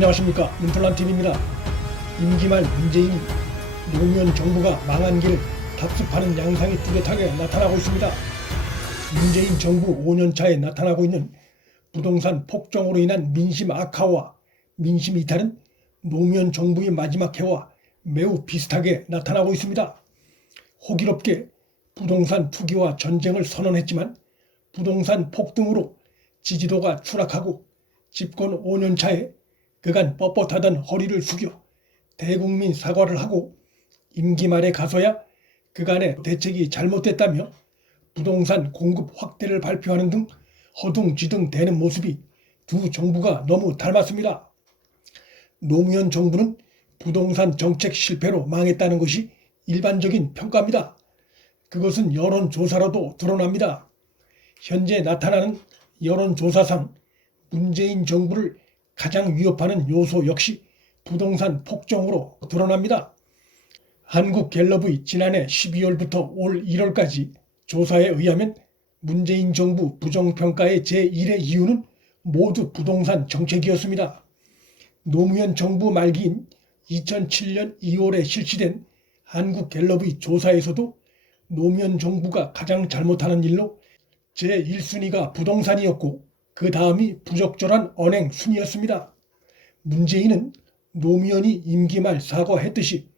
안녕하십니까, 민플란TV입니다. 임기 말 문재인이 노무현 정부가 망한 길을 답습하는 양상이 뚜렷하게 나타나고 있습니다. 문재인 정부 5년차에 나타나고 있는 부동산 폭정으로 인한 민심 악화와 민심 이탈은 노무현 정부의 마지막 해와 매우 비슷하게 나타나고 있습니다. 호기롭게 부동산 투기와 전쟁을 선언했지만 부동산 폭등으로 지지도가 추락하고 집권 5년차에 그간 뻣뻣하던 허리를 숙여 대국민 사과를 하고 임기 말에 가서야 그간의 대책이 잘못됐다며 부동산 공급 확대를 발표하는 등 허둥지둥대는 모습이 두 정부가 너무 닮았습니다. 노무현 정부는 부동산 정책 실패로 망했다는 것이 일반적인 평가입니다. 그것은 여론조사로도 드러납니다. 현재 나타나는 여론조사상 문재인 정부를 가장 위협하는 요소 역시 부동산 폭정으로 드러납니다. 한국갤럽의 지난해 12월부터 올 1월까지 조사에 의하면 문재인 정부 부정평가의 제1의 이유는 모두 부동산 정책이었습니다. 노무현 정부 말기인 2007년 2월에 실시된 한국갤럽의 조사에서도 노무현 정부가 가장 잘못하는 일로 제1순위가 부동산이었고 그 다음이 부적절한 언행 순이었습니다. 문재인은 노무현이 임기 말 사과했듯이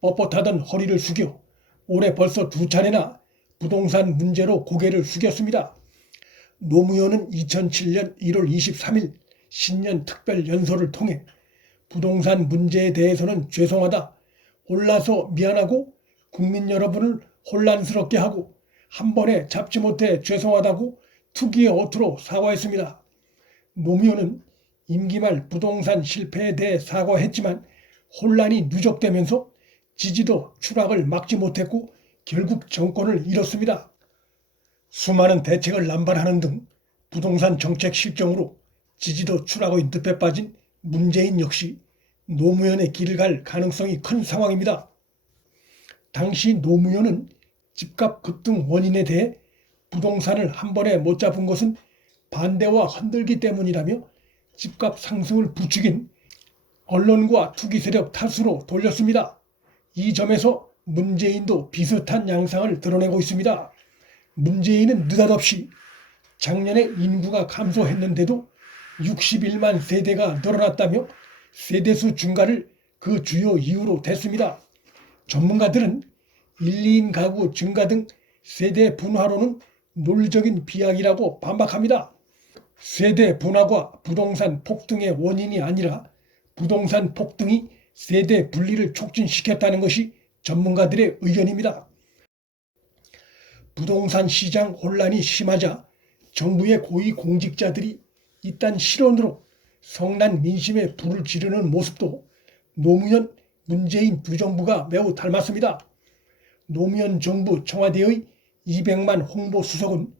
뻣뻣하던 허리를 숙여 올해 벌써 두 차례나 부동산 문제로 고개를 숙였습니다. 노무현은 2007년 1월 23일 신년 특별연설을 통해 부동산 문제에 대해서는 죄송하다, 올라서 미안하고 국민 여러분을 혼란스럽게 하고 한 번에 잡지 못해 죄송하다고 투기의 어투로 사과했습니다. 노무현은 임기 말 부동산 실패에 대해 사과했지만 혼란이 누적되면서 지지도 추락을 막지 못했고 결국 정권을 잃었습니다. 수많은 대책을 남발하는 등 부동산 정책 실정으로 지지도 추락의 늪에 빠진 문재인 역시 노무현의 길을 갈 가능성이 큰 상황입니다. 당시 노무현은 집값 급등 원인에 대해 부동산을 한 번에 못 잡은 것은 반대와 흔들기 때문이라며 집값 상승을 부추긴 언론과 투기 세력 탓으로 돌렸습니다. 이 점에서 문재인도 비슷한 양상을 드러내고 있습니다. 문재인은 느닷없이 작년에 인구가 감소했는데도 61만 세대가 늘어났다며 세대수 증가를 그 주요 이유로 댔습니다. 전문가들은 1, 2인 가구 증가 등 세대 분화로는 논리적인 비약이라고 반박합니다. 세대 분화가 부동산 폭등의 원인이 아니라 부동산 폭등이 세대 분리를 촉진시켰다는 것이 전문가들의 의견입니다. 부동산 시장 혼란이 심하자 정부의 고위 공직자들이 이딴 실언으로 성난 민심에 불을 지르는 모습도 노무현, 문재인 두 정부가 매우 닮았습니다. 노무현 정부 청와대의 200만 홍보수석은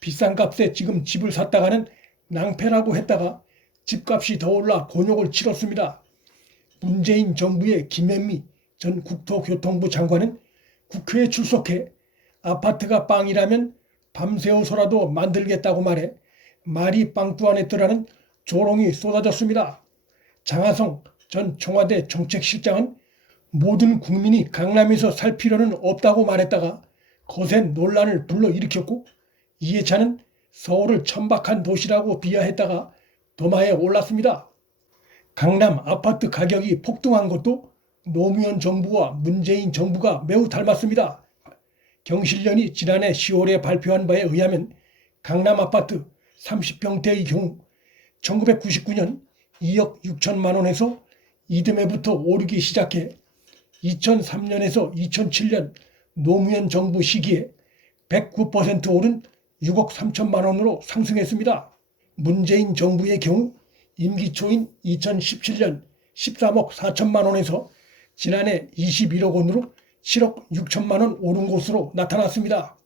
비싼 값에 지금 집을 샀다가는 낭패라고 했다가 집값이 더 올라 곤욕을 치렀습니다. 문재인 정부의 김현미 전 국토교통부 장관은 국회에 출석해 아파트가 빵이라면 밤새워서라도 만들겠다고 말해 말이 빵꾸안했더라는 조롱이 쏟아졌습니다. 장하성 전 청와대 정책실장은 모든 국민이 강남에서 살 필요는 없다고 말했다가 거센 논란을 불러일으켰고 이해찬은 서울을 천박한 도시라고 비하했다가 도마에 올랐습니다. 강남 아파트 가격이 폭등한 것도 노무현 정부와 문재인 정부가 매우 닮았습니다. 경실련이 지난해 10월에 발표한 바에 의하면 강남 아파트 30평대의 경우 1999년 2억 6천만 원에서 이듬해부터 오르기 시작해 2003년에서 2007년 노무현 정부 시기에 109% 오른 6억 3천만 원으로 상승했습니다. 문재인 정부의 경우 임기 초인 2017년 13억 4천만 원에서 지난해 21억 원으로 7억 6천만 원 오른 것으로 나타났습니다.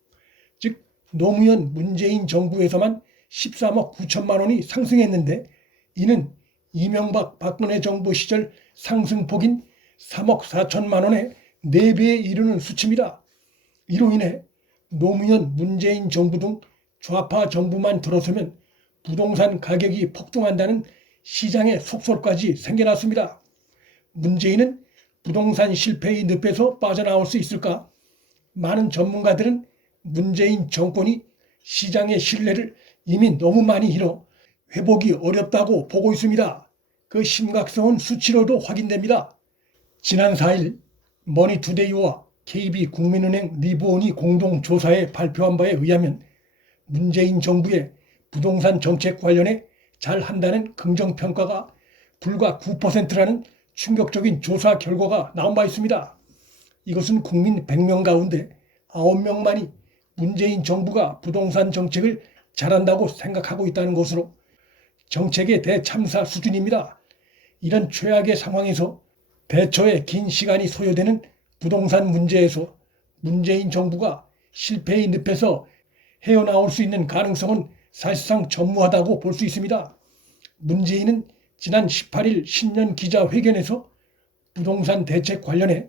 즉 노무현 문재인 정부에서만 13억 9천만 원이 상승했는데 이는 이명박 박근혜 정부 시절 상승폭인 3억 4천만 원의 4배에 이르는 수치입니다. 이로 인해 노무현 문재인 정부 등 좌파 정부만 들어서면 부동산 가격이 폭등한다는 시장에 속설까지 생겨났습니다. 문재인은 부동산 실패의 늪에서 빠져나올 수 있을까? 많은 전문가들은 문재인 정권이 시장의 신뢰를 이미 너무 많이 잃어 회복이 어렵다고 보고 있습니다. 그 심각성은 수치로도 확인됩니다. 지난 4일 머니투데이와 KB국민은행 리보온이 공동조사에 발표한 바에 의하면 문재인 정부의 부동산 정책 관련해 잘한다는 긍정평가가 불과 9%라는 충격적인 조사 결과가 나온 바 있습니다. 이것은 국민 100명 가운데 9명만이 문재인 정부가 부동산 정책을 잘한다고 생각하고 있다는 것으로 정책의 대참사 수준입니다. 이런 최악의 상황에서 대처에 긴 시간이 소요되는 부동산 문제에서 문재인 정부가 실패의 늪에서 헤어나올 수 있는 가능성은 사실상 전무하다고 볼 수 있습니다. 문재인은 지난 18일 신년 기자회견에서 부동산 대책 관련해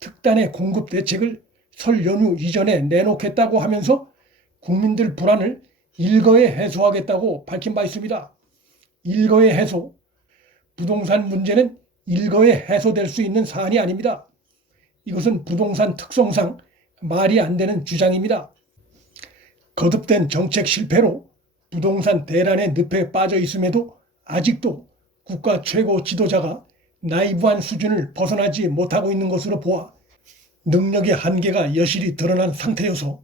특단의 공급 대책을 설 연휴 이전에 내놓겠다고 하면서 국민들 불안을 일거에 해소하겠다고 밝힌 바 있습니다. 일거에 해소, 부동산 문제는 일거에 해소될 수 있는 사안이 아닙니다. 이것은 부동산 특성상 말이 안 되는 주장입니다. 거듭된 정책 실패로 부동산 대란의 늪에 빠져 있음에도 아직도 국가 최고 지도자가 나이브한 수준을 벗어나지 못하고 있는 것으로 보아 능력의 한계가 여실히 드러난 상태여서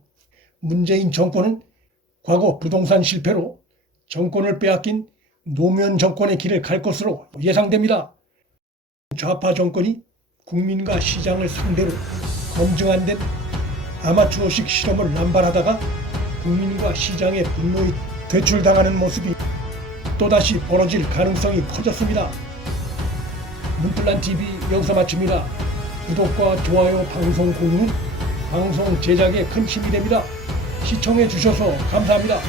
문재인 정권은 과거 부동산 실패로 정권을 빼앗긴 노무현 정권의 길을 갈 것으로 예상됩니다. 좌파 정권이 국민과 시장을 상대로 검증한 듯 아마추어식 실험을 남발하다가 국민과 시장의 분노에 퇴출당하는 모습이 또다시 벌어질 가능성이 커졌습니다. 문플란TV 여기서 마칩니다. 구독과 좋아요, 방송 공유는 방송 제작에 큰 힘이 됩니다. 시청해 주셔서 감사합니다.